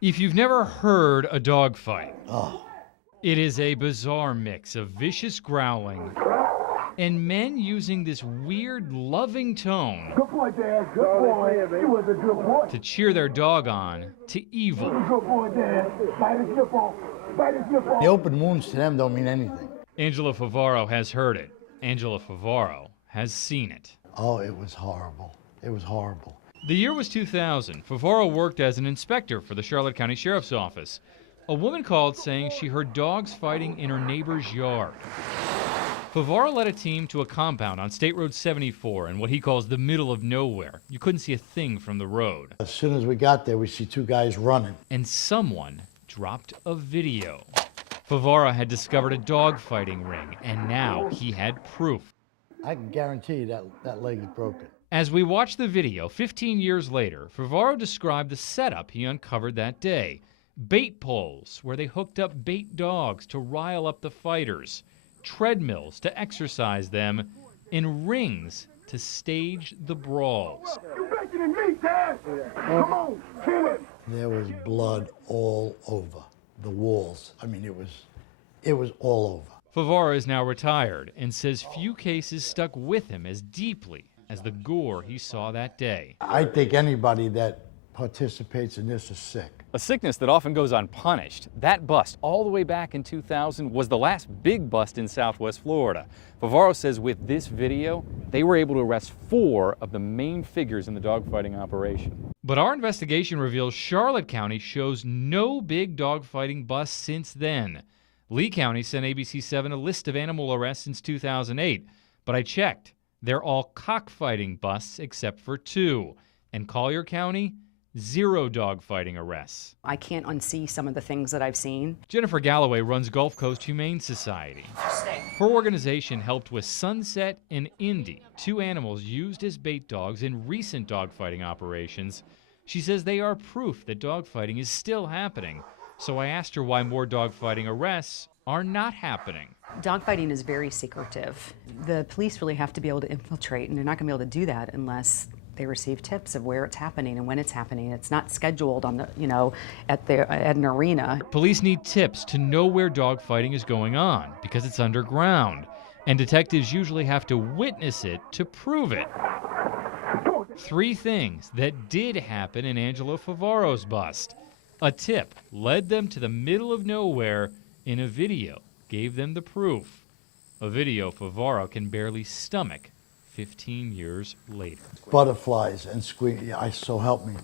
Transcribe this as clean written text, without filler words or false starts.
If you've never heard a dog fight, it is a bizarre mix of vicious growling and men using this weird, loving tone Good boy, Dad. Good boy. You was a good boy. to cheer their dog on to evil. Good boy, Dad. Bite his nipple. Bite his nipple. The open wounds to them don't mean anything. Angela Favaro has heard it. Angela Favaro has seen it. Oh, it was horrible. It was horrible. The year was 2000. Favaro worked as an inspector for the Charlotte County Sheriff's Office. A woman called saying she heard dogs fighting in her neighbor's yard. Favaro led a team to a compound on State Road 74 in what he calls the middle of nowhere. You couldn't see a thing from the road. As soon as we got there, we see two guys running. And someone dropped a video. Favaro had discovered a dog fighting ring, and now he had proof. I can guarantee you that leg is broken. As we watch the video 15 years later, Favaro described the setup he uncovered that day. Bait poles, where they hooked up bait dogs to rile up the fighters, treadmills to exercise them, and rings to stage the brawls. You bacon and meat, Dad. Come on, kill it. There was blood all over the walls. I mean, it was all over. Favaro is now retired and says few cases stuck with him as deeply as the gore he saw that day. I think anybody that participates in this is sick. A sickness that often goes unpunished. That bust all the way back in 2000 was the last big bust in Southwest Florida. Favaro says with this video, they were able to arrest 4 of the main figures in the dogfighting operation. But our investigation reveals Charlotte County shows no big dogfighting busts since then. Lee County sent ABC7 a list of animal arrests since 2008, but I checked. They're all cockfighting busts except for 2. And Collier County, 0 dogfighting arrests. I can't unsee some of the things that I've seen. Jennifer Galloway runs Gulf Coast Humane Society. Her organization helped with Sunset and Indy, 2 animals used as bait dogs in recent dogfighting operations. She says they are proof that dogfighting is still happening. So I asked her why more dogfighting arrests are not happening. Dogfighting is very secretive. The police really have to be able to infiltrate, and they're not going to be able to do that unless they receive tips of where it's happening and when it's happening. It's not scheduled on the, at an arena. Police need tips to know where dogfighting is going on because it's underground, and detectives usually have to witness it to prove it. 3 things that did happen in Angelo Favaro's bust. A tip led them to the middle of nowhere, and a video gave them the proof. A video Favaro can barely stomach 15 years later. Butterflies and squeak. So help me.